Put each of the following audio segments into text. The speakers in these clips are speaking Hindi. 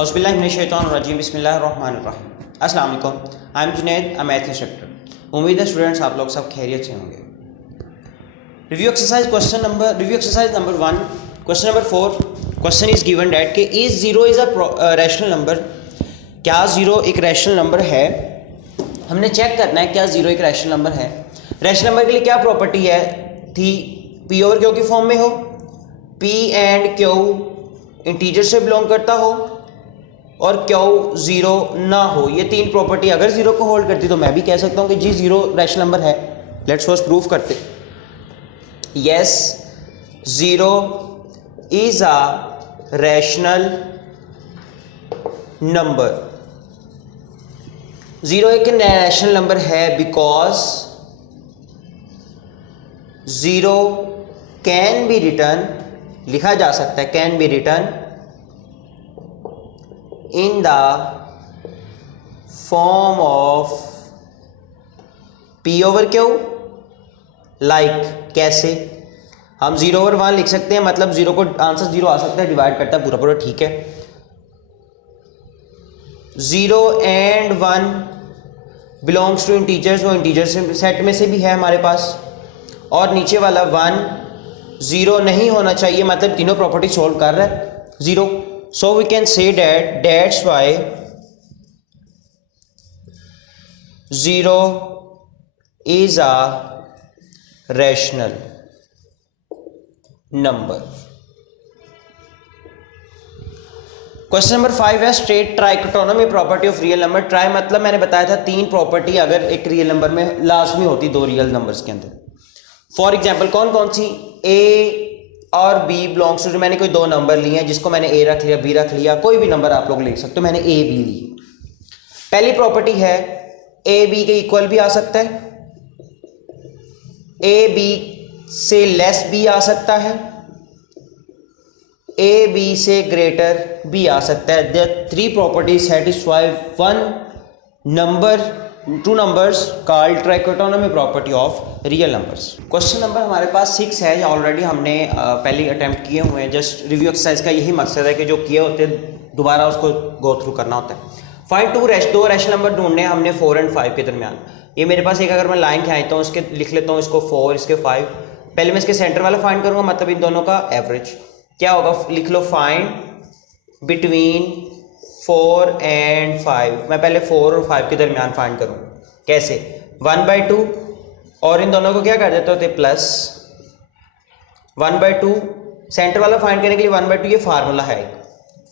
औज़ुबिल्लाहिमिनश्शैतानिर्रजीम बिस्मिल्लाहिर्रहमानिर्रहीम। अस्सलाम वालेकुम, I am Junaid, a math instructor. उम्मीद है स्टूडेंट्स आप लोग सब खैरियत से होंगे। Review exercise number 1, question number 4। Question is given that K is zero is a rational number. क्या ज़ीरो एक रैशनल नंबर है? हमने चेक करना है क्या ज़ीरो एक रैशनल नंबर है। रैशनल नंबर के लिए क्या प्रॉपर्टी है थी? पी ओवर क्यू की फॉर्म में हो, पी एंड क्यू इंटीजर से बिलोंग करता हो और क्यू ज़ीरो ना हो। ये तीन प्रॉपर्टी अगर ज़ीरो को होल्ड करती तो मैं भी कह सकता हूँ कि जी ज़ीरो रैशनल नंबर है। लेट्स फर्स्ट प्रूफ करते। Yes, zero is a rational number. Zero एक रैशनल नंबर है because zero can be return, लिखा जा सकता है can be return in the form of P over Q. Like कैसे? हम 0/1 लिख सकते हैं, मतलब जीरो को आंसर 0 आ सकता है, डिवाइड करता है पूरा पूरा, ठीक है। 0 एंड 1 बिलोंग्स टू इंटीजर्स, वो इंटीजर सेट में से भी है हमारे पास। और नीचे वाला 1 0 नहीं होना चाहिए, मतलब तीनों प्रॉपर्टी सॉल्व कर रहा है 0। So we can say that's why 0 is a rational number. Question number 5 है state trichotomy property of real number. Tri मतलब मैंने बताया था तीन प्रॉपर्टी अगर एक रियल नंबर में लाजमी होती, दो रियल नंबर्स के अंदर। फॉर एग्जाम्पल कौन कौन सी? ए और बी बिलोंग्स टू, मैंने कोई दो नंबर लिए हैं जिसको मैंने ए रख लिया, बी रख लिया, कोई भी नंबर आप लोग लिख सकते हो, मैंने ए बी ली। पहली प्रॉपर्टी है ए बी के इक्वल भी आ सकता है, ए बी से लेस भी आ सकता है, ए बी से ग्रेटर भी आ सकता है। The three properties satisfy one number, two numbers called trichotomy property of real numbers. Question number हमारे पास 6 है, ऑलरेडी हमने पहले अटेम्प्ट किए हुए हैं। जस्ट रिव्यू एक्सरसाइज का यही मकसद है कि जो किए होते हैं दोबारा उसको गो थ्रू करना होता है। फाइंड दो रैशनल नंबर ढूंढने हमने 4 और 5 के दरमियान। ये मेरे पास एक, अगर मैं लाइन खींचता हूँ इसके, लिख लेता हूँ इसको 4, इसके 5। पहले मैं इसके सेंटर वाला फाइंड करूंगा, मतलब इन दोनों का एवरेज क्या होगा। लिख लो फाइंड बिटवीन 4 एंड 5। मैं पहले 4 और 5 के दरमियान फाइंड करूँ, कैसे? 1/2 और इन दोनों को क्या कर देते होते प्लस 1/2। सेंटर वाला फाइंड करने के लिए 1/2 ये फार्मूला है।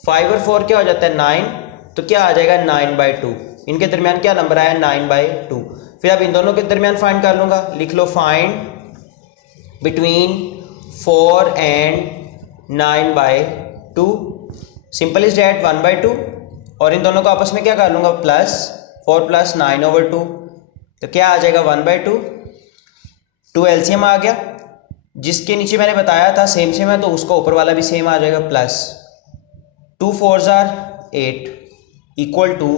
5 और 4 क्या हो जाता है 9, तो क्या आ जाएगा 9/2। इनके दरमियान क्या नंबर आया 9/2। फिर अब इन दोनों के दरमियान फाइंड कर लूंगा, लिख लो find between 4 and 9/2। Simple is that 1/2 और इन दोनों को आपस में क्या कर लूंगा प्लस 4 + 9/2, तो क्या आ जाएगा 1/2। 2 एलसीएम आ गया, जिसके नीचे मैंने बताया था सेम सेम है तो उसका ऊपर वाला भी सेम आ जाएगा, plus 2 4s are 8 equal to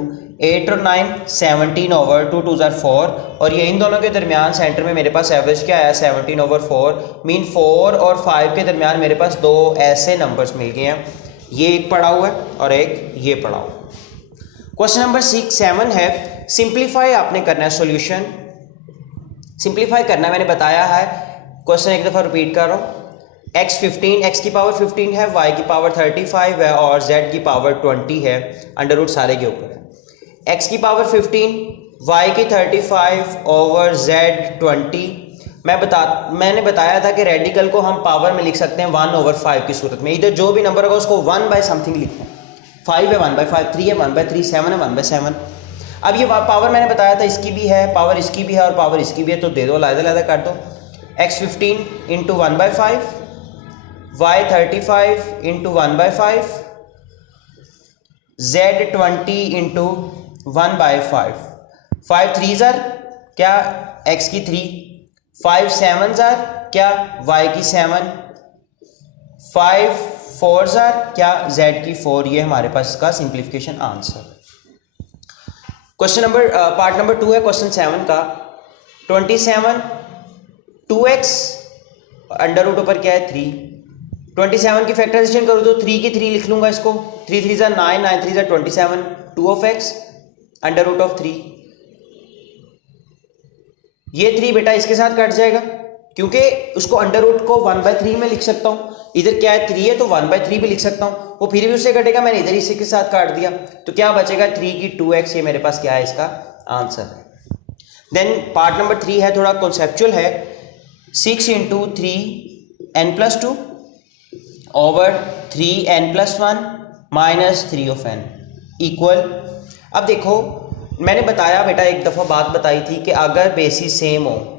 8 और 9 17/2, 2 2s are 4। और ये इन दोनों के दरमियान सेंटर में मेरे पास एवरेज क्या आया 17/4। मीन 4 और 5 के दरमियान मेरे पास दो ऐसे नंबर्स मिल गए हैं, ये एक पड़ा हुआ है और एक ये पड़ा हुआ है। क्वेश्चन नंबर 7 है सिंप्लीफाई आपने करना है। सॉल्यूशन सिंप्लीफाई करना मैंने बताया है, क्वेश्चन एक दफ़ा रिपीट कर रहा हूँ। x की पावर 15 है, y की पावर 35 है और z की पावर 20 है, अंडर रूट सारे के ऊपर है। x की पावर 15, y की 35 ओवर z 20। मैंने बताया था कि रेडिकल को हम पावर में लिख सकते हैं 1/5 की सूरत में। इधर जो भी नंबर होगा उसको 1/समथिंग लिखना है। 5 है 1/5, 3 है 1/3, 7 है 1/7। अब ये पावर मैंने बताया था इसकी भी है, पावर इसकी भी है और पावर इसकी भी है, तो दे दो, अलग-अलग कर दो। x 15 × 1/5, y 35 × 1/5, z 20 × 1/5। 5 3s are क्या x की 3, 5 7s are क्या y की 7, 5 4s are क्या z की 4। ये हमारे पास इसका simplification answer. Question number part number 2 है क्वेश्चन 7 का। 27 2x अंडर रूट ऊपर क्या है 3, 27 की फैक्टराइजेशन करूँ तो 3 की 3 लिख लूँगा इसको, 3 3 ज़ा 9, 9 3 ज़ा 27, 2 of X under root of 3। ये 3 बेटा इसके साथ कट जाएगा क्योंकि उसको अंडर रूट को 1/3 में लिख सकता हूँ, इधर क्या है 3 है तो 1/3 भी लिख सकता हूँ, वो फिर भी उससे कटेगा, मैंने इधर इसी के साथ काट दिया तो क्या बचेगा 3 की 2x, ये मेरे पास क्या है इसका आंसर है। देन पार्ट नंबर 3 है, थोड़ा कॉन्सेप्चुअल है, 6 × 3n+2 over 3n+1 minus 3 of n equal. अब देखो मैंने बताया बेटा, एक दफ़ा बात बताई थी कि अगर बेसिस सेम हो,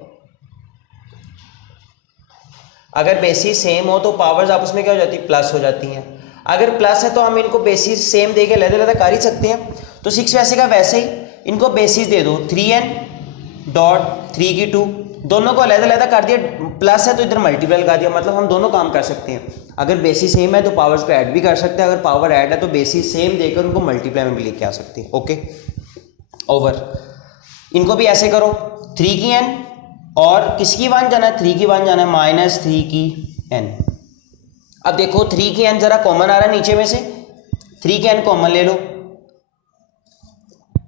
अगर बेसिस सेम हो तो पावर्स आपस में क्या हो जाती है, प्लस हो जाती हैं। अगर प्लस है तो हम इनको बेसिस सेम दे के अलग-अलग कर ही सकते हैं। तो 6 वैसे का वैसे ही, इनको बेसिस दे दो 3n.3 की 2, दोनों को अलग-अलग कर दिया, प्लस है तो इधर मल्टीप्लाई लगा दिया, मतलब हम दोनों काम कर सकते हैं। अगर बेसिस सेम है तो पावर्स को ऐड भी कर सकते हैं, अगर पावर ऐड है तो बेसिस सेम देकर उनको मल्टीप्लाई में भी लेके आ सकते हैं। ओके, ओवर इनको भी ऐसे करो, 3 की n और किसकी 1 जाना है, 3 की 1 जाना है, माइनस 3 की n। अब देखो 3 की n जरा कॉमन आ रहा है नीचे में से, 3 की n कॉमन ले लो,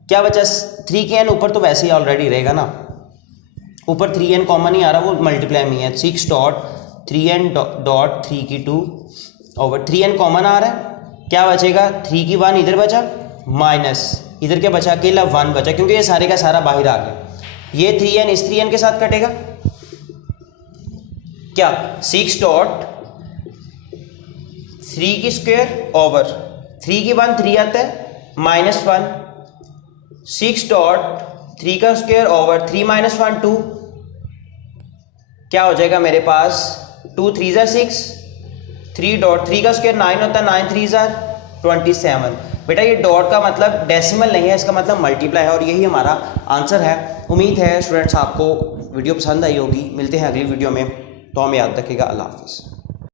क्या बचा 3 की n, ऊपर तो वैसे ही ऑलरेडी रहेगा ना, ऊपर 3n कॉमन ही आ रहा, वो मल्टीप्लाई में है, 6.3n.3 की 2 ओवर 3n कॉमन आ रहा है, क्या बचेगा 3 की 1 इधर बचा, माइनस इधर क्या बचा, अकेला 1 बचा क्योंकि ये सारे का सारा बाहर आ गया। ये 3n इस 3n के साथ कटेगा, क्या 6.3 की स्क्वायर ओवर 3 की 1 3 आता है, माइनस 1, 6.3 का स्क्वायर ओवर 3 माइनस 1 2, क्या हो जाएगा मेरे पास 2 3 ज़ा 6, 3.3 का स्क्वायर 9 होता है, 9 3 ज़ा 27। बेटा ये डॉट का मतलब डेसिमल नहीं है, इसका मतलब मल्टीप्लाई है और यही हमारा आंसर है। उम्मीद है स्टूडेंट्स आपको वीडियो पसंद आई होगी, मिलते हैं अगली वीडियो में, तो हमें याद रखिएगा। अल्लाह हाफिज़।